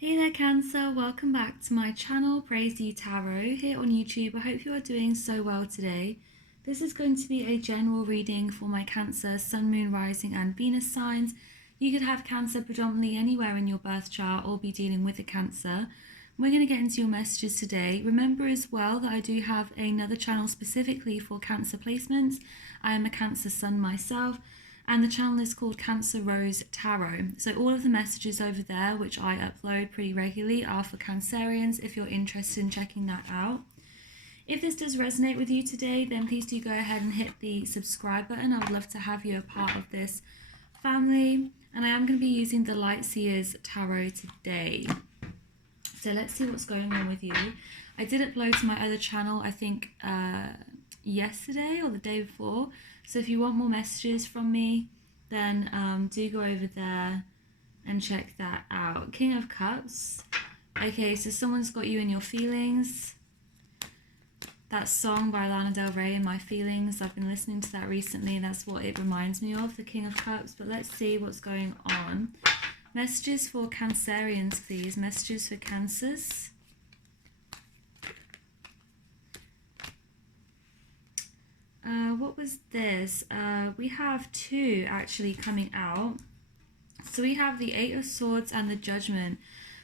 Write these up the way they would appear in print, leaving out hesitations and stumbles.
Hey there Cancer, welcome back to my channel Praise You Tarot here on YouTube. I hope you are doing so well today. This is going to be a general reading for my Cancer, Sun, Moon, Rising and Venus signs. You could have Cancer predominantly anywhere in your birth chart or be dealing with a Cancer. We're going to get into your messages today. Remember as well that I do have another channel specifically for Cancer placements. I am a Cancer Sun myself. And the channel is called Cancer Rose Tarot. So all of the messages over there, which I upload pretty regularly, are for Cancerians if you're interested in checking that out. If this does resonate with you today, then please do go ahead and hit the subscribe button. I would love to have you a part of this family. And I am going to be using the Light Seers Tarot today. So let's see what's going on with you. I did upload to my other channel, I think yesterday or the day before. So if you want more messages from me, then do go over there and check that out. King of Cups. Okay, so someone's got you in your feelings. That song by Lana Del Rey, In My Feelings. I've been listening to that recently and that's what it reminds me of, the King of Cups. But let's see what's going on. Messages for Cancerians, please. Messages for Cancers. What was this? We have two actually coming out. So we have the Eight of Swords and the Judgment.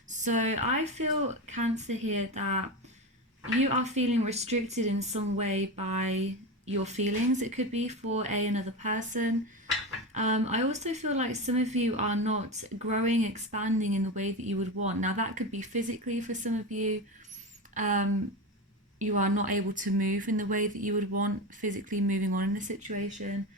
So I feel, Cancer, here that you are feeling restricted in some way by your feelings. It could be for another person. I also feel like some of you are not growing, expanding in the way that you would want. Now that could be physically for some of you. You are not able to move in the way that you would want, physically moving on in the situation.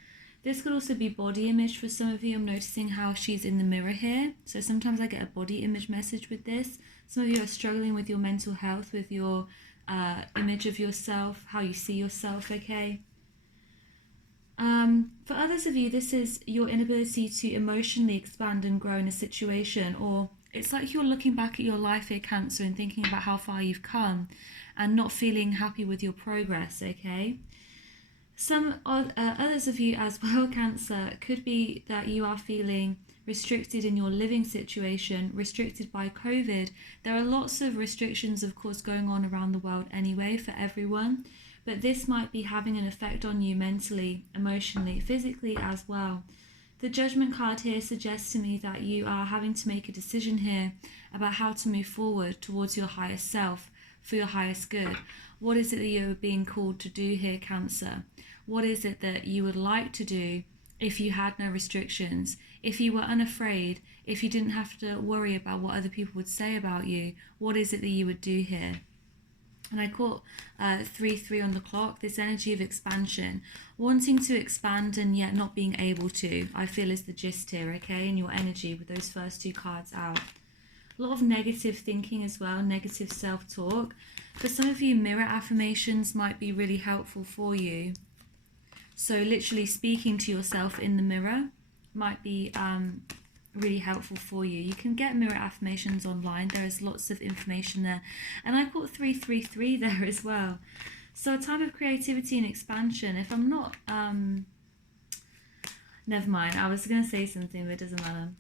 This could also be body image for some of you. I'm noticing how she's in the mirror here. So sometimes I get a body image message with this. Some of you are struggling with your mental health, with your image of yourself, how you see yourself, okay? For others of you, this is your inability to emotionally expand and grow in a situation, or it's like you're looking back at your life here, Cancer, and thinking about how far you've come and not feeling happy with your progress, okay? Some others of you as well, Cancer, could be that you are feeling restricted in your living situation, restricted by COVID. There are lots of restrictions, of course, going on around the world anyway for everyone, but this might be having an effect on you mentally, emotionally, physically as well. The Judgment card here suggests to me that you are having to make a decision here about how to move forward towards your highest self, for your highest good. What is it that you're being called to do here, Cancer? What is it that you would like to do if you had no restrictions, if you were unafraid, if you didn't have to worry about what other people would say about you? What is it that you would do here? And I caught 3-3 on the clock, this energy of expansion, wanting to expand and yet not being able to, I feel is the gist here, okay, in your energy with those first two cards out. A lot of negative thinking as well, negative self-talk. For some of you, mirror affirmations might be really helpful for you. So literally speaking to yourself in the mirror might be really helpful for you. You can get mirror affirmations online. There is lots of information there. And I caught 333 there as well. So a time of creativity and expansion. If I'm not... never mind. I was going to say something, but it doesn't matter.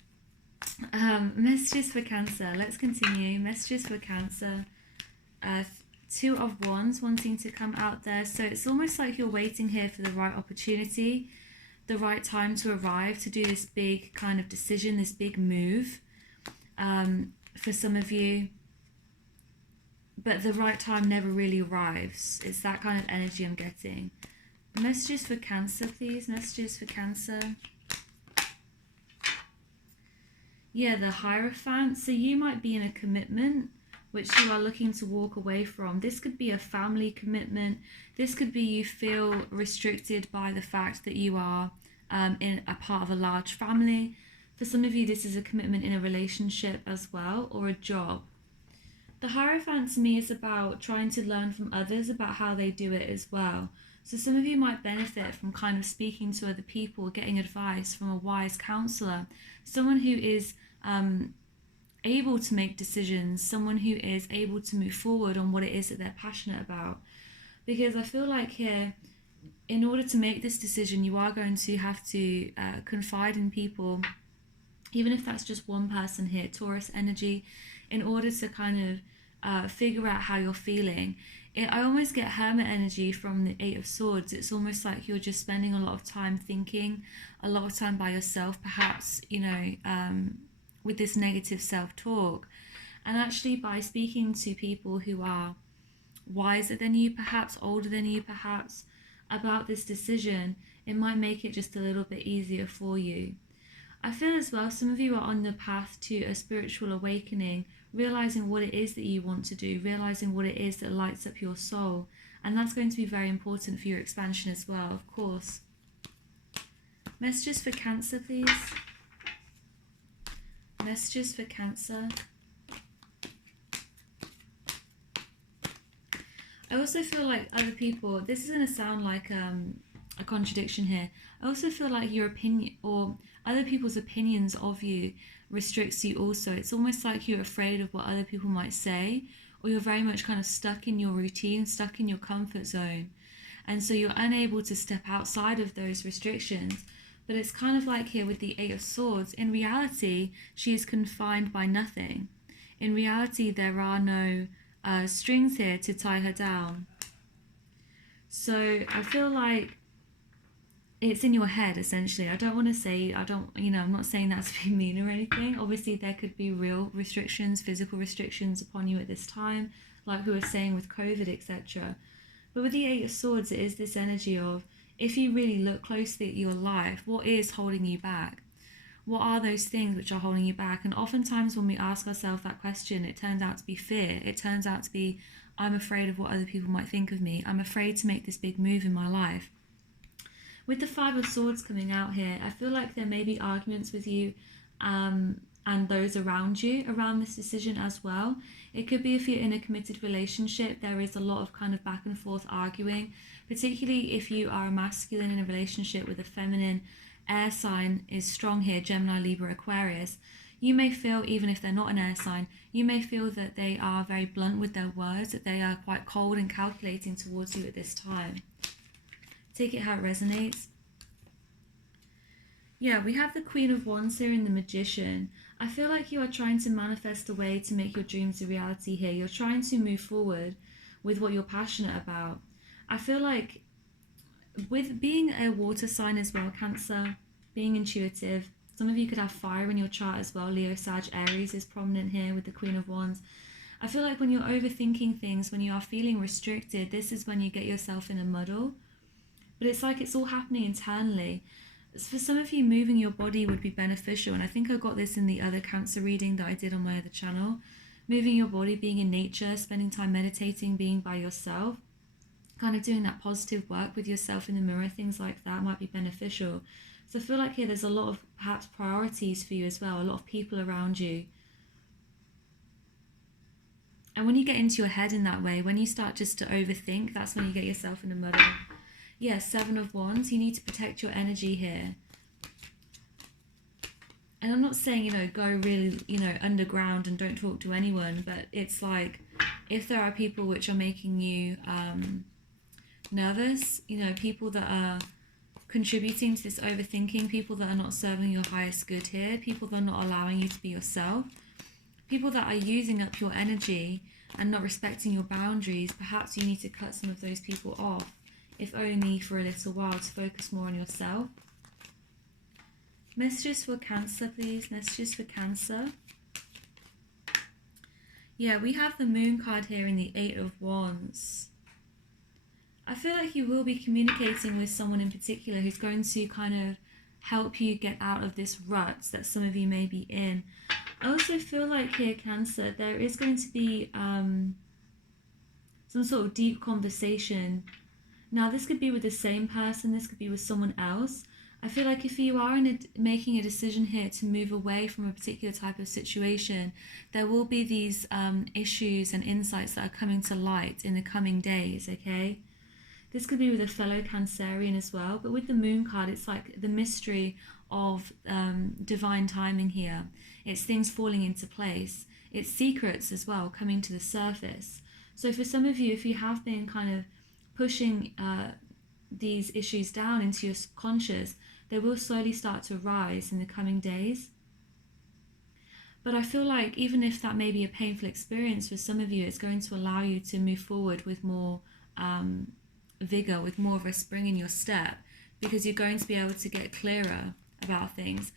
Messages for Cancer. Let's continue. Messages for Cancer. Two of Wands wanting to come out there. So it's almost like you're waiting here for the right opportunity, the right time to arrive to do this big kind of decision, this big move for some of you. But the right time never really arrives. It's that kind of energy I'm getting. Messages for Cancer, please. Messages for Cancer. Yeah, the Hierophant. So you might be in a commitment which you are looking to walk away from. This could be a family commitment. This could be you feel restricted by the fact that you are in a part of a large family. For some of you, this is a commitment in a relationship as well, or a job. The Hierophant to me is about trying to learn from others about how they do it as well. So some of you might benefit from kind of speaking to other people, getting advice from a wise counselor, someone who is able to make decisions, someone who is able to move forward on what it is that they're passionate about. Because I feel like here, in order to make this decision, you are going to have to confide in people even if that's just one person here, Taurus energy, in order to kind of figure out how you're feeling. I almost get Hermit energy from the Eight of Swords. It's almost like you're just spending a lot of time thinking, a lot of time by yourself, perhaps, with this negative self-talk. And actually, by speaking to people who are wiser than you, perhaps older than you, perhaps, about this decision, it might make it just a little bit easier for you. I feel as well some of you are on the path to a spiritual awakening, realizing what it is that you want to do, realizing what it is that lights up your soul. And that's going to be very important for your expansion as well, of course. Messages for Cancer, please. Messages for Cancer. I also feel like other people, this is going to sound like a contradiction here. I also feel like your opinion or other people's opinions of you restricts you also. It's almost like you're afraid of what other people might say, or you're very much kind of stuck in your routine, stuck in your comfort zone. And so you're unable to step outside of those restrictions. But it's kind of like here with the Eight of Swords. In reality, she is confined by nothing. In reality, there are no strings here to tie her down. So I feel like it's in your head, essentially. I don't want to say, I'm not saying that to be mean or anything. Obviously, there could be real restrictions, physical restrictions upon you at this time, like we were saying with COVID, etc. But with the Eight of Swords, it is this energy of, if you really look closely at your life, what is holding you back? What are those things which are holding you back? And oftentimes when we ask ourselves that question, it turns out to be fear. It turns out to be, I'm afraid of what other people might think of me. I'm afraid to make this big move in my life. With the Five of Swords coming out here, I feel like there may be arguments with you and those around you around this decision as well. It could be if you're in a committed relationship, there is a lot of kind of back and forth arguing, particularly if you are a masculine in a relationship with a feminine. Air sign is strong here, Gemini, Libra, Aquarius. You may feel, even if they're not an air sign, you may feel that they are very blunt with their words, that they are quite cold and calculating towards you at this time. Take it how it resonates. Yeah, we have the Queen of Wands here and the Magician. I feel like you are trying to manifest a way to make your dreams a reality here. You're trying to move forward with what you're passionate about. I feel like with being a water sign as well, Cancer, being intuitive, some of you could have fire in your chart as well. Leo, Sag, Aries is prominent here with the Queen of Wands. I feel like when you're overthinking things, when you are feeling restricted, this is when you get yourself in a muddle. But it's like it's all happening internally. For some of you, moving your body would be beneficial. And I think I got this in the other Cancer reading that I did on my other channel. Moving your body, being in nature, spending time meditating, being by yourself, kind of doing that positive work with yourself in the mirror, things like that might be beneficial. So I feel like here there's a lot of perhaps priorities for you as well, a lot of people around you. And when you get into your head in that way, when you start just to overthink, that's when you get yourself in a muddle. Yeah, Seven of Wands, you need to protect your energy here. And I'm not saying, go really, underground and don't talk to anyone, but it's like, if there are people which are making you nervous, people that are contributing to this overthinking, people that are not serving your highest good here, people that are not allowing you to be yourself, people that are using up your energy and not respecting your boundaries, perhaps you need to cut some of those people off, if only for a little while, to focus more on yourself. Messages for Cancer, please. Messages for Cancer. Yeah, we have the Moon card here in the Eight of Wands. I feel like you will be communicating with someone in particular who's going to kind of help you get out of this rut that some of you may be in. I also feel like here, Cancer, there is going to be some sort of deep conversation. Now, this could be with the same person, this could be with someone else. I feel like if you are making a decision here to move away from a particular type of situation, there will be these issues and insights that are coming to light in the coming days, okay? This could be with a fellow Cancerian as well, but with the Moon card, it's like the mystery of divine timing here. It's things falling into place. It's secrets as well coming to the surface. So for some of you, if you have been kind of pushing these issues down into your subconscious, they will slowly start to rise in the coming days. But I feel like even if that may be a painful experience for some of you, it's going to allow you to move forward with more vigor, with more of a spring in your step, because you're going to be able to get clearer about things.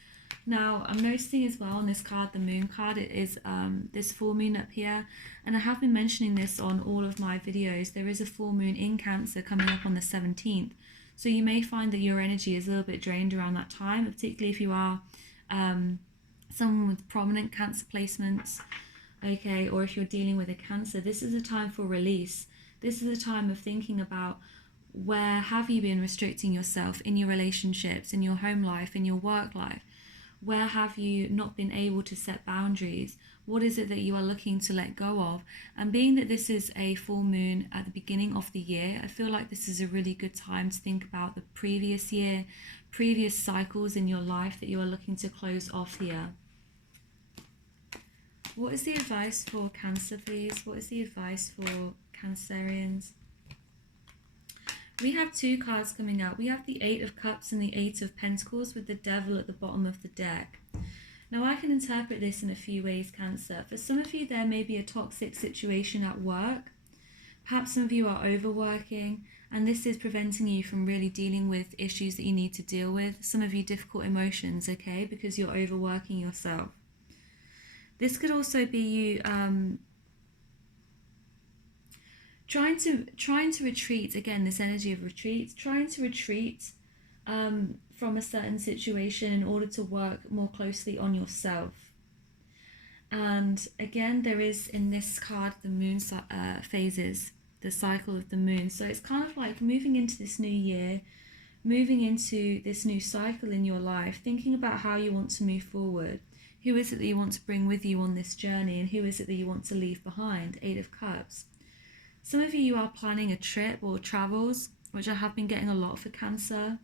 Now, I'm noticing as well on this card, the moon card, it is this full moon up here. And I have been mentioning this on all of my videos. There is a full moon in Cancer coming up on the 17th. So you may find that your energy is a little bit drained around that time, particularly if you are someone with prominent Cancer placements, okay, or if you're dealing with a Cancer. This is a time for release. This is a time of thinking about where have you been restricting yourself in your relationships, in your home life, in your work life. Where have you not been able to set boundaries? What is it that you are looking to let go of? And being that this is a full moon at the beginning of the year, I feel like this is a really good time to think about the previous year, previous cycles in your life that you are looking to close off here. What is the advice for Cancer, please? What is the advice for Cancerians? We have two cards coming out. We have the Eight of Cups and the Eight of Pentacles with the Devil at the bottom of the deck. Now, I can interpret this in a few ways, Cancer. For some of you, there may be a toxic situation at work. Perhaps some of you are overworking, and this is preventing you from really dealing with issues that you need to deal with. Some of you, difficult emotions, okay, because you're overworking yourself. This could also be you trying to retreat, again, this energy of retreat, trying to retreat from a certain situation in order to work more closely on yourself. And again, there is in this card the moon phases, the cycle of the moon. So it's kind of like moving into this new year, moving into this new cycle in your life, thinking about how you want to move forward. Who is it that you want to bring with you on this journey, and who is it that you want to leave behind? Eight of Cups. Some of you are planning a trip or travels, which I have been getting a lot for Cancer.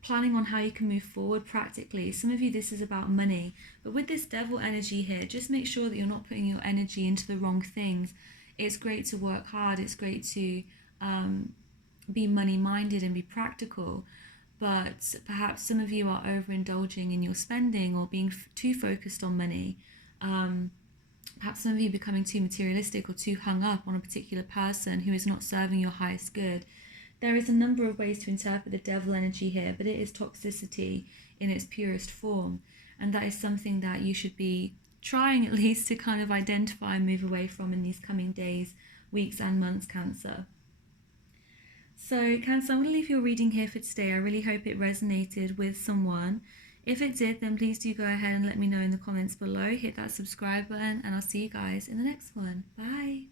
Planning on how you can move forward practically. Some of you, this is about money. But with this Devil energy here, just make sure that you're not putting your energy into the wrong things. It's great to work hard. It's great to be money-minded and be practical. But perhaps some of you are overindulging in your spending or being too focused on money. Perhaps some of you becoming too materialistic or too hung up on a particular person who is not serving your highest good. There is a number of ways to interpret the Devil energy here, but it is toxicity in its purest form. And that is something that you should be trying at least to kind of identify and move away from in these coming days, weeks and months, Cancer. So Cancer, I'm going to leave your reading here for today. I really hope it resonated with someone. If it did, then please do go ahead and let me know in the comments below. Hit that subscribe button, and I'll see you guys in the next one. Bye.